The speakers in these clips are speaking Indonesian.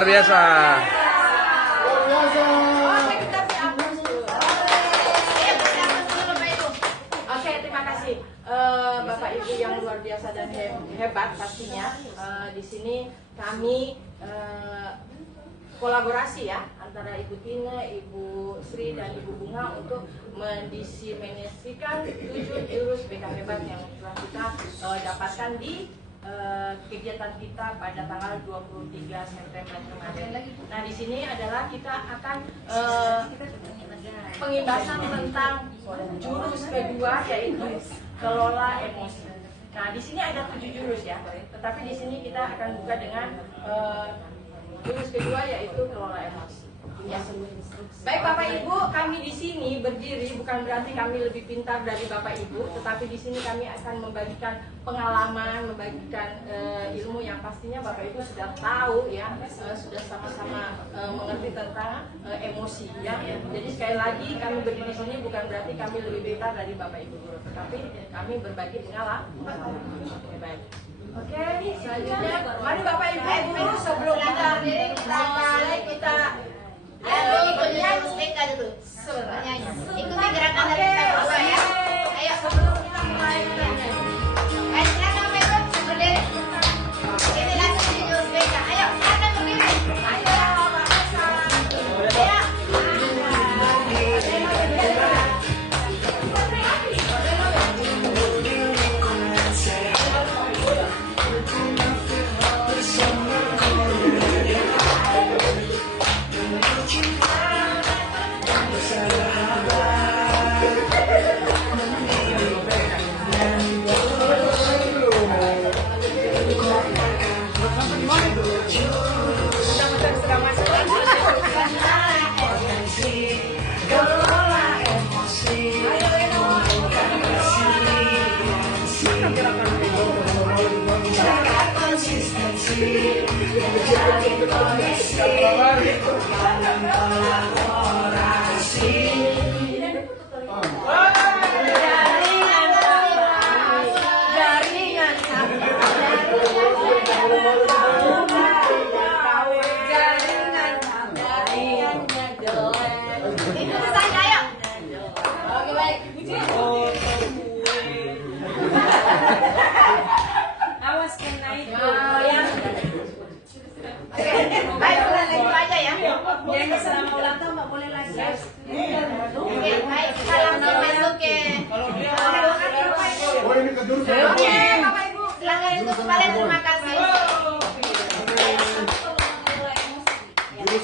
Luar biasa. Oke, terima kasih Bapak Ibu yang luar biasa dan hebat pastinya. Di sini kami kolaborasi ya antara Ibu Tina, Ibu Sri dan Ibu Bunga untuk mendiseminasikan 7 jurus BK hebat yang telah kita dapatkan di kegiatan kita pada tanggal 23 September kemarin. Nah, di sini adalah kita akan pengibasan tentang jurus kedua, yaitu kelola emosi. Nah, di sini ada 7 jurus ya, tetapi di sini kita akan buka dengan jurus kedua, yaitu kelola emosi. Ya. Baik Bapak Ibu, kami di sini berdiri bukan berarti kami lebih pintar dari Bapak Ibu, tetapi di sini kami akan membagikan pengalaman, membagikan ilmu yang pastinya Bapak Ibu sudah tahu ya, sudah sama-sama mengerti tentang emosi ya. Jadi sekali lagi kami berdiri di sini bukan berarti kami lebih pintar dari Bapak Ibu guru, tetapi kami berbagi pengalaman. Baik. Oke, selanjutnya mari Bapak Ibu sebelum kita mulai kita ikuti gerakan dari kita berdua ya. Ayo sebelum kita mulai Ayo silakan Bapak Ibu berdiri. Ini langsung di jurus BK. Ayo silakan berdiri. Ayo.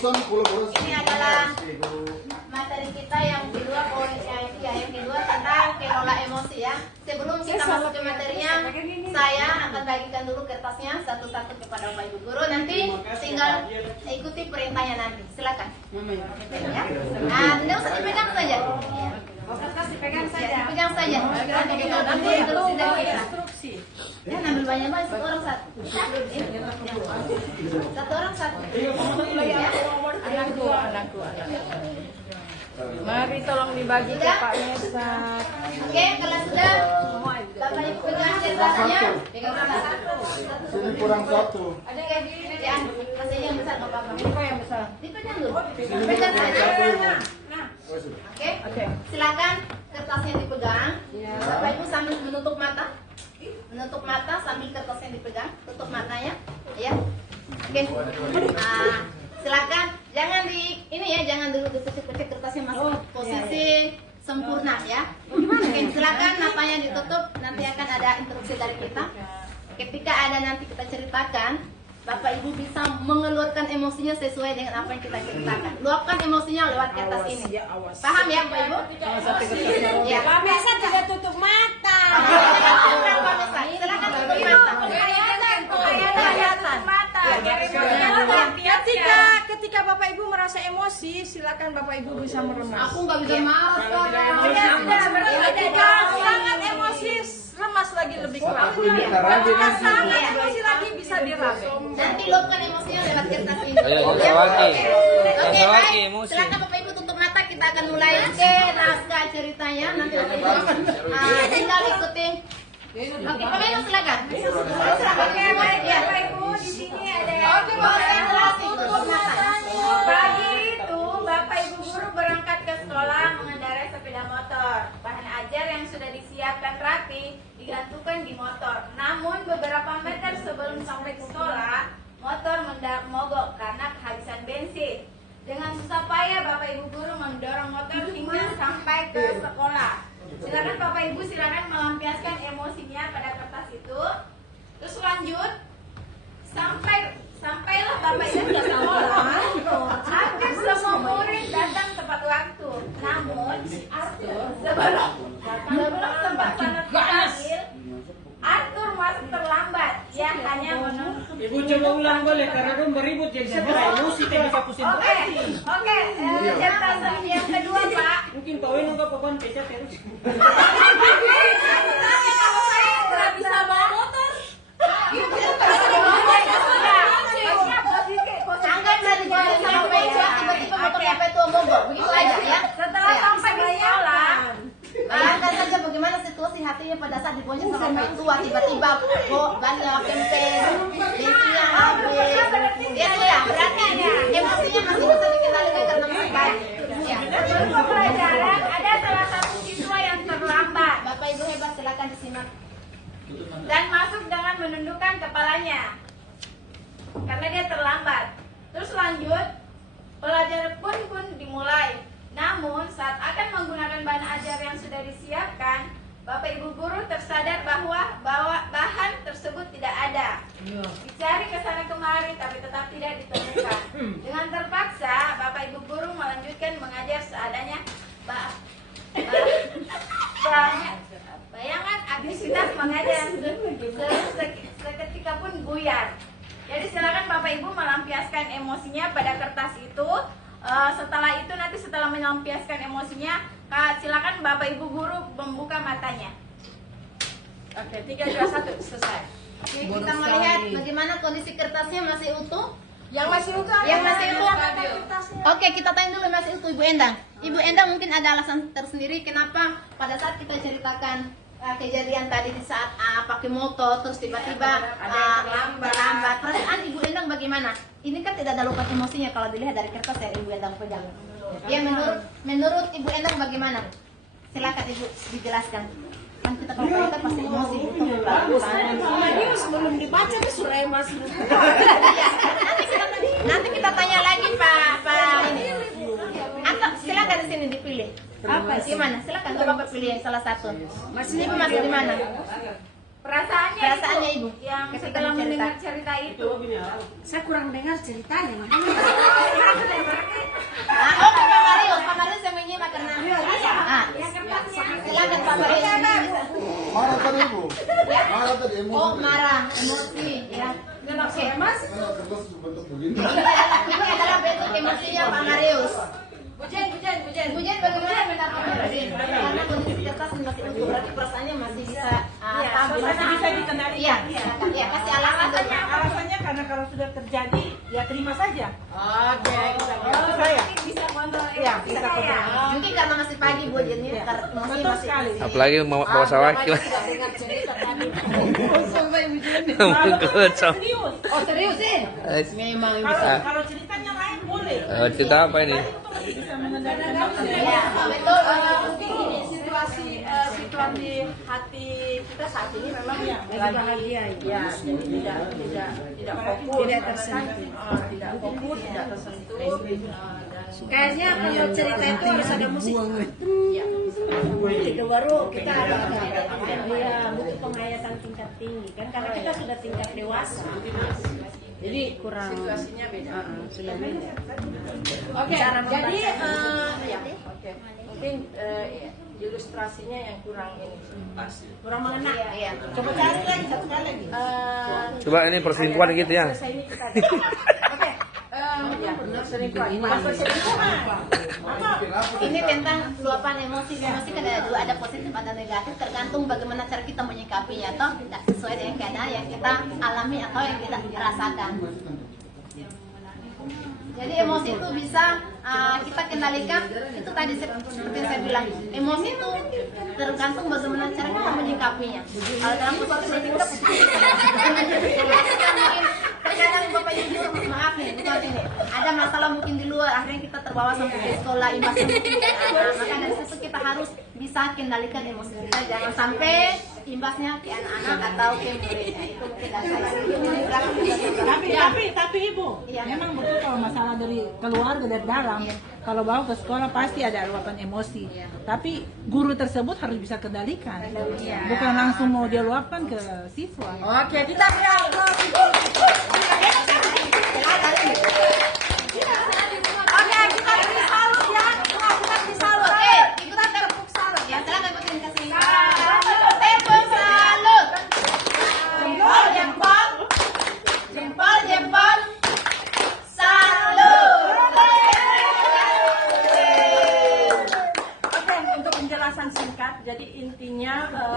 Ini adalah materi kita yang kedua, yang kedua tentang kelola emosi ya. Sebelum kita masuk ke materinya, saya akan bagikan dulu kertasnya satu-satu kepada Bapak Ibu guru. Nanti tinggal ikuti perintahnya nanti. Silakan. Ya. Nah, tidak usah dipegang saja. Kertas dipegang saja. Dipegang saja. Nanti instruksi dari kita. Ya, ambil banyak-banyak, satu orang satu. Satu orang satu. Ya. Anakku. Mari tolong dibagi ke Pak Yesa. Oke, kalau sudah Bapak Ibu pegang kertasnya. Pegang satu. Sini kurang satu. Ada yang gini ya, kasih yang besar Bapak. Ini yang besar. Dipegang dulu. Pegang saja. Oke. Silakan kertasnya dipegang. Bapak Ibu sambil menutup mata. Menutup mata sambil kertasnya dipegang. Tutup matanya, ya. Oke. Nah, silakan. Jangan jangan dulu dipecik-pecik kertasnya masuk posisi sempurna ya. Oke, silakan matanya ditutup. Nanti akan ada instruksi dari kita. Ketika ada nanti kita ceritakan, Bapak Ibu bisa mengeluarkan emosinya sesuai dengan apa yang kita ceritakan. Luapkan emosinya lewat kertas ini. Paham ya, Bapak Ibu? Ya. Pak Mesa juga tutup mata. Silakan tutup mata. Ketika Bapak Ibu merasa emosi, silakan Bapak Ibu bisa meremas. Aku nggak bisa marah. Ketika sangat emosi, remas lagi lebih kuat. Ketika sangat emosi lagi bisa diraba. Nanti luapkan emosinya lewat kertas ini. Ayo, Waki. Oke, Waki, baik. emosi. Silakan Bapak Ibu tutup mata. Kita akan mulai ke naskah ceritanya. Nanti Bapak Ibu tinggal ikuti Oke, Pamela silakan. Oke, baik Bapak Ibu, di sini ada Tutup mata. pagi itu Bapak Ibu guru berangkat ke sekolah mengendarai sepeda motor. Bahan ajar yang sudah disiapkan rapi digantungkan di motor. Namun beberapa meter sebelum sampai ke sekolah, motor mendadak mogok karena kehabisan bensin. Dengan susah payah Bapak Ibu guru mendorong motor hingga sampai ke sekolah. Silakan Bapak Ibu silakan melampiaskan emosinya pada kertas itu. Terus lanjut sampailah Bapak Ibu ke sekolah. Hampir semua murid datang tepat waktu. Namun Arthur sebelum tempat sangat panggil, Arthur masuk terlambat. Dia hanya menunggu. Ibu coba ulang boleh karena dong beribut jadi sebelah emosi tidak bisa pusing. Oke, cerita yang kedua Pak. Mungkin kawin enggak pokoknya pecat terus. Tidak bisa bawa motor. Angkat dari jalan sampai tiba-tiba motor sampai tua mogok. Begitu aja ya. Setelah sampai di sekolah, Bayangkan saja bagaimana situasi hatinya pada saat dibonceng sama orang tua, tiba-tiba kok bannya kempes, bensinnya habis. Ya sudah, berarti emosinya masih bisa dikendalikan karena masih pagi. Ya. sebelum pembelajaran ada salah satu siswa yang terlambat Bapak Ibu hebat, silakan disimak. dan masuk dengan menundukkan kepalanya karena dia terlambat. Terus lanjut, pelajaran pun dimulai. Namun saat akan menggunakan bahan ajar yang sudah disiapkan, Bapak Ibu guru tersadar bahwa bahan tersebut tidak ada. Dicari ke sana kemari tapi tetap tidak ditemukan. Dengan terpaksa, Bapak Ibu guru melanjutkan mengajar seadanya. Bayangan aktivitas mengajar seketika pun buyar. Jadi silakan Bapak Ibu melampiaskan emosinya pada kertas itu. Setelah itu nanti setelah melampiaskan emosinya, silakan Bapak Ibu guru membuka matanya. Oke, 3, 2, 1, selesai. Oke, kita melihat bagaimana kondisi kertasnya masih utuh. Yang masih utuh, Yang masih utuh. Oke, kita tanya dulu masih utuh Ibu Endang. Ibu Endang mungkin ada alasan tersendiri kenapa pada saat kita ceritakan kejadian tadi di saat pakai motor terus tiba-tiba terlambat. Perasaan Ibu Endang bagaimana? Ini kan tidak ada luka emosinya kalau dilihat dari kertas yang Ibu Endang pegang. Ya menurut Ibu Endang bagaimana? Silakan Ibu dijelaskan. Kan kita kalau kita pasti emosi. Sebelum dibaca tuh surah emosi. Nanti kita tanya lagi Pak ini. Atau silakan di sini dipilih. Apa gimana? Silakan Bapak pilih yang salah satu. Ibu masih di mana? Perasaannya Ibu. yang setelah mendengar cerita itu, Saya kurang dengar ceritanya. Pak Marius yang menyimak karena silakan Pak Marius. Marah tadi ibu. Marah tadi emosi. Oh marah, emosi ya. oke Mas, Kertas bentuk begini. Ini adalah bentuk emosinya Pak Marius. Bujen. Bujen bagaimana pendapat Pak Marius? Karena kondisi kertas masih utuh, berarti perasaannya masih bisa stabil. Masih bisa dikendalikan. Iya, silakan. Ya kasih alasan dulu. Alasannya karena kalau sudah terjadi ya terima saja. Oke, Itu saya. bisa kontrol Iya, emosi bisa saya. kontrol. Mungkin karena masih pagi Bu, jadi emosi Betul masih. sekali. Apalagi bawa sawaki lah. Dengar cerita tadi. Mungkut so. Serius. Oh seriusin? Memang Kalau ceritanya lain boleh. Cerita apa ini? Bisa mengendalikan. Ya, betul. Mungkin gini, situasi hati kita saat ini memang lagi bahagia ya, jadi tidak fokus, tidak fokus, tidak tersentuh. Kayaknya kalau cerita itu harus ada musik. Itu baru kita ada butuh penghayatan tingkat tinggi kan karena kita sudah tingkat dewasa. Jadi kurang Situasinya beda. sudah beda. Oke, Cara jadi membaca. mungkin ilustrasinya yang kurang ini, Kurang mengena. Iya. Coba cari lagi satu kali lagi. Coba ini perselingkuhan gitu ya. Selesai ini kita ada. Oke, selingkuhan. Ini tentang luapan emosi. Emosi kan ada positif, ada negatif, tergantung bagaimana cara kita menyikapinya atau tidak sesuai dengan keadaan yang kita alami atau yang kita rasakan. Jadi emosi itu bisa kita kendalikan. Itu tadi seperti yang saya bilang, emosi itu tergantung bagaimana caranya kamu menyikapinya. Kalau dalam sesuatu sikap, terkadang Bapak Ibu, maaf nih, bukan ini. Ada masalah mungkin di luar, akhirnya kita terbawa sampai ke sekolah, imbasnya mungkin ke anak. Maka dari situ kita harus bisa kendalikan emosi kita, jangan sampai imbasnya ke anak-anak atau ke muridnya. Itu mungkin dari saya. Tapi Ibu, Iya. memang betul kalau masalah dari keluarga dari dalam, kalau bawa ke sekolah pasti ada luapan emosi. Tapi guru tersebut harus bisa kendalikan, bukan langsung mau dia luapkan ke siswa. Oke, kita beri aplaus. Oke, kita beri salut ya. Kita beri salut. Ikutan tepuk salut ya. Silakan ikutin kasih. Tepuk salut. Jempol, jempol. Jempol, jempol. Salut. Oke, untuk penjelasan singkat, jadi intinya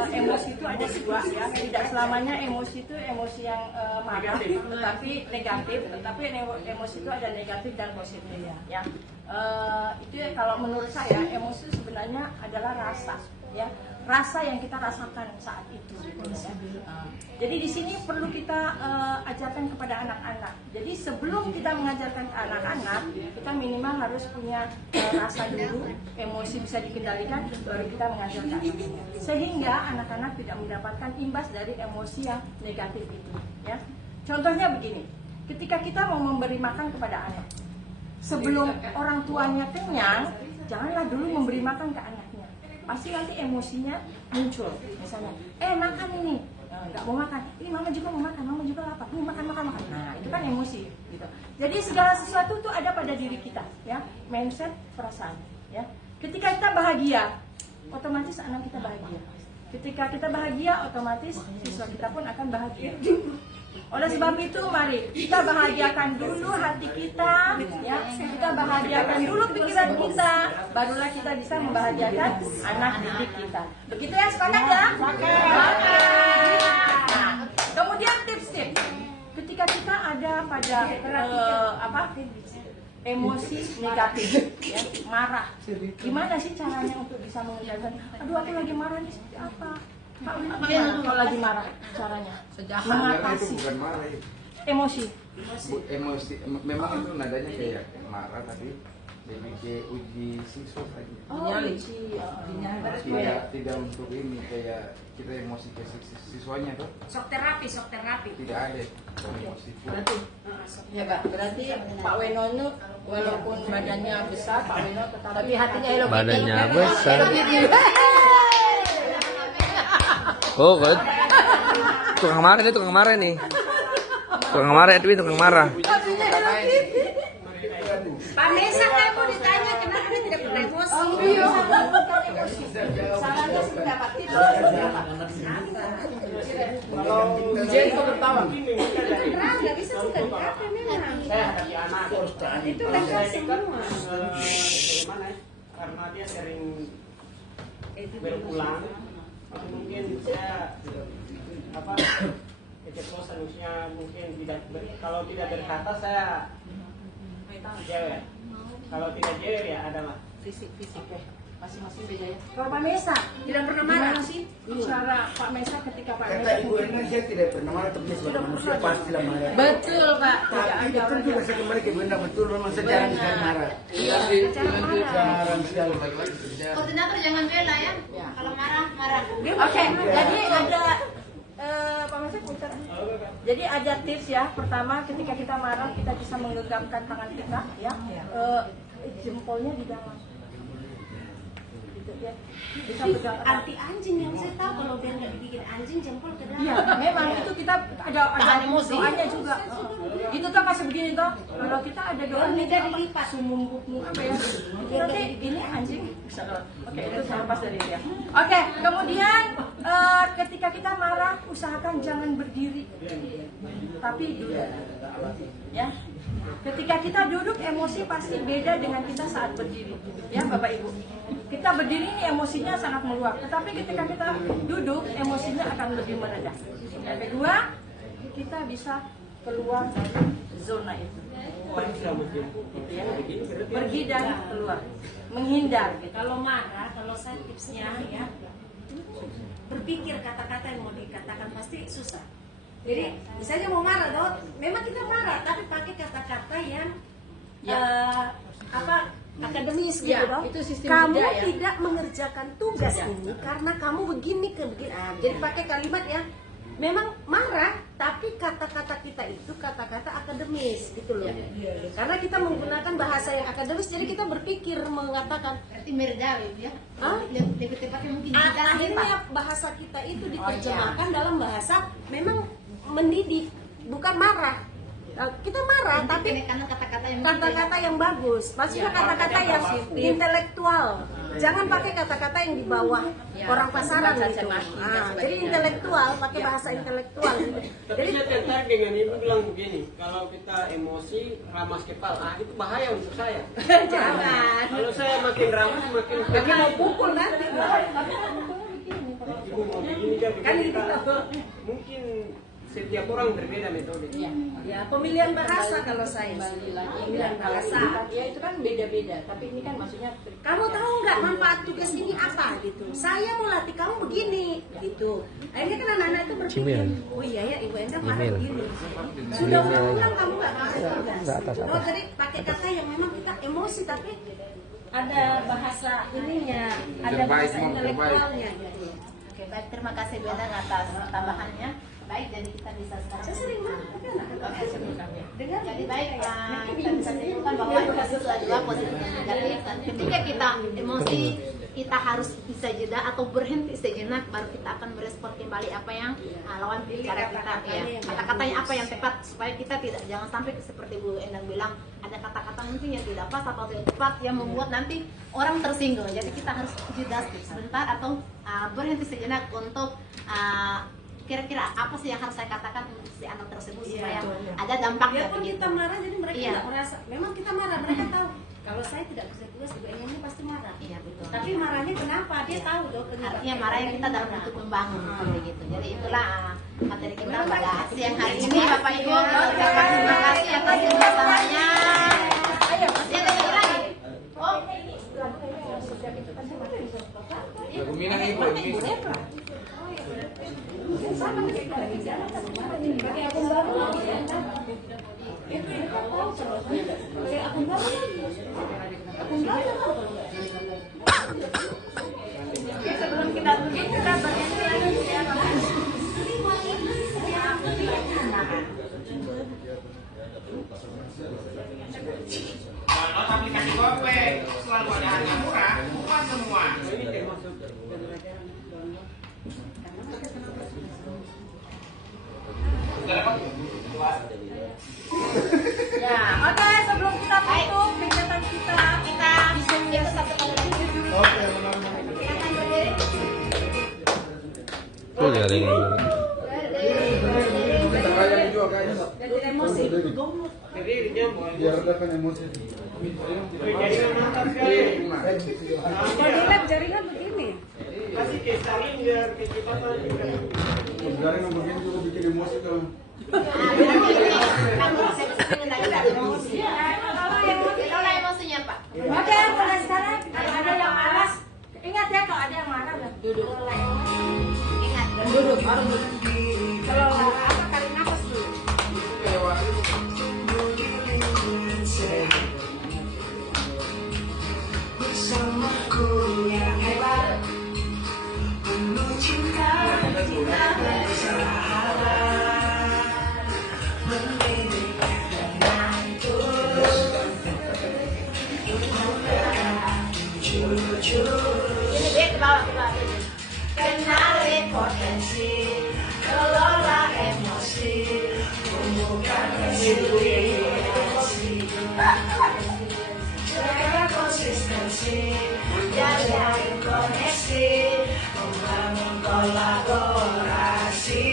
emosi itu ada dua ya. Tidak selamanya emosi itu emosi yang marah, tetapi negatif. Tetapi emosi itu ada negatif dan positif ya. Itu ya, kalau menurut saya emosi sebenarnya adalah rasa ya. Rasa yang kita rasakan saat itu. Jadi di sini perlu kita ajarkan kepada anak-anak. Jadi sebelum kita mengajarkan ke anak-anak, kita minimal harus punya rasa dulu, emosi bisa dikendalikan, baru kita mengajarkan. Sehingga anak-anak tidak mendapatkan imbas dari emosi yang negatif itu. Ya. Contohnya begini, ketika kita mau memberi makan kepada anak, sebelum orang tuanya kenyang, janganlah dulu memberi makan ke anaknya. Pasti nanti emosinya muncul, misalnya, makan ini, nggak mau makan, ini mama juga mau makan, mama juga lapar, ini makan. Nah itu kan emosi, gitu. Jadi segala sesuatu itu ada pada diri kita, ya, mindset, perasaan, ya. Ketika kita bahagia, otomatis anak kita bahagia. Ketika kita bahagia, otomatis siswa kita pun akan bahagia. Oleh sebab itu, mari kita bahagiakan dulu hati kita, ya. Kita bahagiakan dulu pikiran kita, barulah kita bisa membahagiakan anak didik kita. Begitu ya, sepakat ya? Sepakat. Nah, kemudian tips-tips. Ketika kita ada pada emosi negatif, ya, marah. Gimana sih caranya untuk bisa mengendalikan? Aduh, aku lagi marah nih, seperti apa? Pak Win, kalau lagi marah caranya mengatasi bukan marah itu. emosi. Emosi memang itu nadanya kayak marah tapi lebih ke uji siswa saja. Tidak untuk ini kayak kita emosi ke siswanya tuh. Sok terapi. Tidak ada emosi pun. Ya Pak, berarti Pak Wenono walaupun badannya besar, Pak Weno tapi hatinya elok. Badannya besar. Oh, kan? Tukang marah nih, tukang marah nih. Tukang marah, Edwin, tukang marah. Pak Mesa kayak mau ditanya kenapa dia tidak pernah emosi. Sarannya seperti apa? Tips seperti apa? Kalau Jen kok tertawa? Nggak bisa juga apa memang. Itu level semua. Karena dia sering berulang, mungkin saya keceplosan, maksudnya mungkin kalau tidak berkata saya jewer, kalau tidak jewer ya adalah Fisik. Masing-masing beda ya. Kalau Pak Mesa tidak pernah marah sih. Cara Pak Mesa ketika Pak Kata Mesa ibu ini saya tidak pernah marah, tapi sebagai manusia pastilah marah. betul Pak. Tapi betul juga saya kembali ke benda betul memang saya jarang sekali marah. Jarang sekali. Koordinator jangan bela ya. Kalau marah. Oke, jadi ada Pak Mesa putar. Jadi ada tips ya. Pertama, ketika kita marah kita bisa menggenggamkan tangan kita, ya. Jempolnya di dalam. Gitu ya. Bisa pegang erat. Arti anjing yang saya tahu kalau biar nggak dibikin anjing jempol ke dalam. Iya, memang itu kita ada doanya juga. Itu tuh kasih begini toh. Kalau kita ada doanya Beda dilipat. sumumbukmu apa ya? Nanti ini anjing bisa. Oke, itu saya lepas dari dia. Oke, kemudian ketika kita marah usahakan jangan berdiri, tapi duduk. Ya. Ketika kita duduk emosi pasti beda dengan kita saat berdiri. Ya, Bapak Ibu. Kita berdiri ini emosinya sangat meluap, tetapi ketika kita duduk emosinya akan lebih meredah. Yang kedua, kita bisa keluar dari zona itu. Pergi dan keluar, menghindar. Kalau marah, kalau saya tipsnya ya, berpikir kata-kata yang mau dikatakan pasti susah. Jadi misalnya mau marah, dong, memang kita marah, tapi pakai kata-kata yang akademis gitu Ya, dong. itu sistem Kamu jeda, ya. tidak mengerjakan tugas ini karena kamu begini ke begini. Jadi pakai kalimat yang memang marah, tapi kata-kata kita itu kata-kata akademis gitu loh. Karena kita menggunakan bahasa yang akademis, jadi kita berpikir mengatakan Berarti merdawi ya. Hah? Lebih tepatnya mungkin tidak sih, Pak. akhirnya bahasa kita itu diterjemahkan dalam bahasa memang mendidik, bukan marah. Kita marah, tapi Karena kata-kata yang kata-kata yang bagus, maksudnya kata-kata yang intelektual. Jangan pakai kata-kata yang di bawah orang pasaran gitu. Jadi intelektual, pakai bahasa intelektual. Tapi saya tertarik dengan ibu bilang begini, kalau kita emosi ramas kepala, itu bahaya untuk saya. Jangan. Kalau saya makin ramas makin Mau pukul nanti. ibu mau begini kan kita mungkin setiap orang berbeda metode. Ya, pemilihan bahasa kalau saya sih. Pemilihan bahasa. Ya itu kan beda-beda, tapi ini kan maksudnya Kamu tahu nggak manfaat tugas ini apa gitu? Saya mau latih kamu begini gitu. Akhirnya kan anak-anak itu berpikir, Cimil. oh iya ya Ibu Enda marah Cimil. begini. Sudah ulang-ulang kamu nggak marah juga. Nggak, atas. Oh jadi pakai kata yang memang kita emosi tapi ada bahasa ininya, ada bahasa intelektualnya gitu. Oke, baik, terima kasih Bu Endang atas tambahannya. Baik, jadi kita bisa sekarang. Saya sering marah, tapi anak-anak dengar. Jadi baik, kita bisa simpulkan bahwa emosi itu adalah positif dan negatif. Dan ketika kita emosi, kita harus bisa jeda atau berhenti sejenak, baru kita akan merespon kembali apa yang lawan bicara kita. Ya, kata-katanya apa yang tepat supaya kita tidak, jangan sampai seperti Bu Endang bilang ada kata-kata mungkin yang tidak pas atau tidak tepat yang membuat nanti orang tersinggung. Jadi kita harus jeda sebentar atau berhenti sejenak untuk kira-kira apa sih yang harus saya katakan untuk si anak tersebut supaya ada dampaknya Biarpun begitu. kita marah, jadi mereka Iya. tidak merasa. Memang kita marah, mereka tahu. Kalau saya tidak bisa tugas, Ibu Enda ini pasti marah. Iya betul. Tapi marahnya kenapa? Dia tahu loh penyebabnya. Artinya marah yang kita dalam bentuk membangun seperti gitu. Jadi itulah materi kita pada siang hari ini Bapak Ibu. Terima kasih atas kerjasamanya. Masih ada lagi? Oh, Lagu Minang ibu. sebelum kita pergi kita berhenti lagi ya. Download aplikasi GoPay, selalu ada harga murah buat semua. Ini termasuk Ya, oke, sebelum kita tutup kegiatan kita kita satu kali lagi. Silakan berdiri. Oh, jaring. Kita bayar juga guys. jadi emosi. jadi dia mau Biar redakan emosi. jadi mantap sekali. Kalau lab jaringan begini. Kasih ke salin biar kecepatan juga. Sekarang yang begini juga bikin emosi kalau. Itulah emosinya Pak. Oke, mulai sekarang kalau ada yang malas, ingat ya kalau ada yang marah duduk. Ingat. Duduk, baru duduk. Kalau apa kali nafas dulu. Ini dia ke bawah, ke bawah. Kenali potensi, kelola emosi, tumbuhkan resiliensi, jaga konsistensi, jaga koneksi, membangun kolaborasi,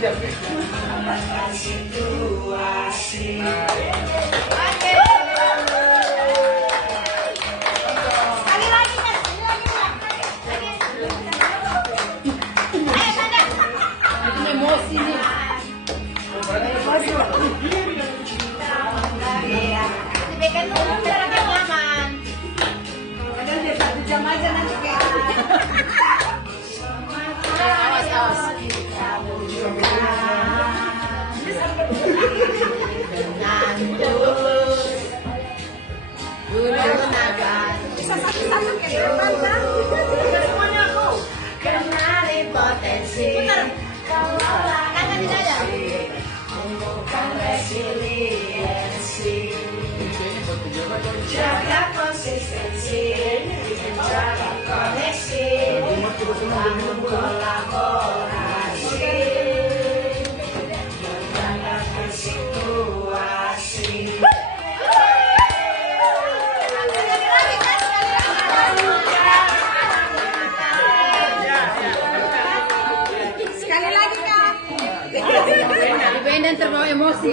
mengamankan situasi. Oke. Sekali lagi, Kak. Sekali lagi, Kak. Lagi. Ayo, Kak. Emosi nih. Nah, jam aja nanti kayak. Awas, awas. Bisa satu-satu kayak teman. Semuanya aku. Kenali potensi. Bener. Kan tidak ada. Tumbuhkan resiliensi. Jaga konsistensi. Jaga koneksi. Bangun kolaborasi. Menjaga situasi. Sekali lagi Kak. Band dan terbawa emosi.